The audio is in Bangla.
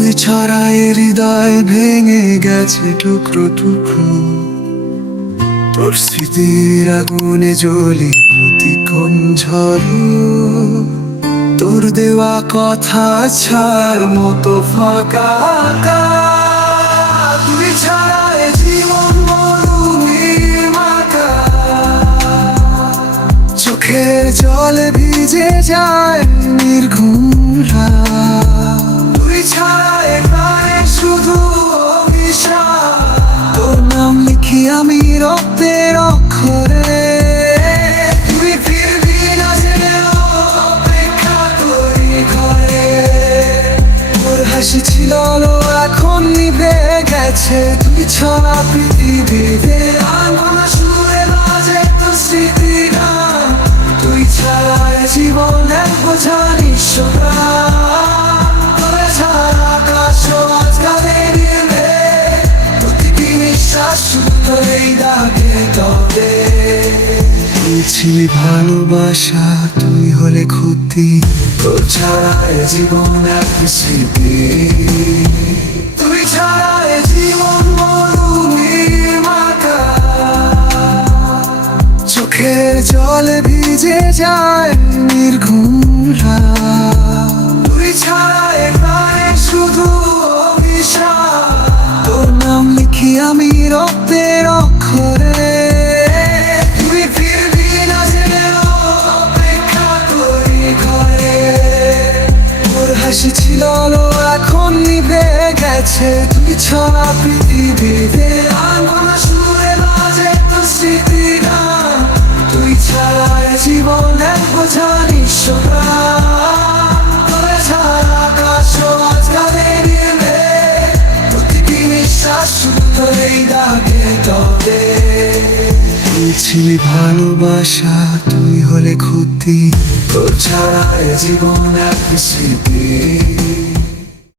তুই ছাড়া এ হৃদয় ভেঙে গেছে টুকরো টুকরো। তোর স্মৃতির আগুনে জ্বলি প্রতিক্ষণ ঝড়ো। তোর দেওয়া কথা ছাড় মতো ফাঁকা। তুই ছাড়া এ জীবন মরুভূমির মাথা। চোখের জলে ভিজে যায় নির্ঘুম রাত। তুই ছাড়া এ প্রাণে শুধু অভিশাপ। তোর নাম লিখি আমি রক্তের অক্ষরে। তুই ফিরবি না জেনেও অপেক্ষা করি ঘরে। তোর হাসি ছিল আলো, এখন নিভে গেছে। তুই ছাড়া পৃথিবীতে আনমনা সুরে বাজে তোর স্মৃতি গান। তুই ছাড়া এ জীবন এক বোঝা নিঃস্বতা। তোরে ছাড়া আকাশ আজ কাঁদে নিভে। প্রতিটি নিঃশ্বাস শুধু এই দাগে তবে। তুই ছিলি ভালোবাসা, তুই হলে ক্ষতি। তোর ছাড়া এ জীবন এক স্মৃতি। তুই ছাড়া এ জীবন মরুভূমির মাথা। চোখের জলে ভিজে যায় নির্ঘুম রাত। তুই ছাড়া এ প্রাণে শুধু অভিশাপ। তোর নাম লিখি আমি রক্তের অক্ষরে। তুই ফিরবি না জেনেও অপেক্ষা করি ঘরে। তোর হাসি ছিল আলো, এখন নিভে গেছে। তুই ছাড়া পৃথিবীতে আনমনা সুরে বাজে তোর স্মৃতি গান। তুই ছাড়া এ জীবন এক বোঝা নিঃস্বতা। তোরে ছাড়া আকাশ আজ কাঁদে নিভে। প্রতিটি নিঃশ্বাস শুধু এই দাগে তবে। তুই ছিলি ভালোবাসা, তুই হলে ক্ষতি। তোর ছাড়া এ জীবন এক স্মৃতি।